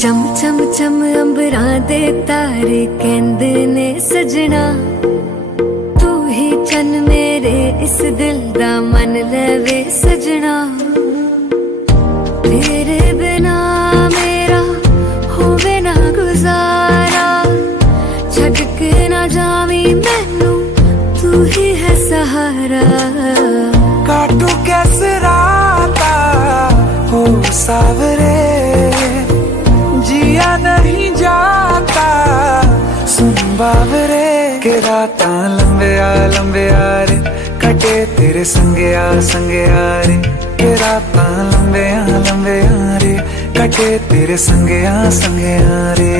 चम चम चम अंबरां दे तारे कहंदे ने सजना, तू ही चन मेरे इस दिल दा मन लवे सजना। तेरे बिना मेरा होवे ना गुजारा, छड़ के ना जावी मैनू तू ही है सहारा। काटू कैसे राता हो सावरे, जिया नहीं जाता सुन बाबरे। के राता लंबे आ रे, कटे तेरे संगे आ रे। के राता लंबे आ रे, कटे तेरे संगे आ रे।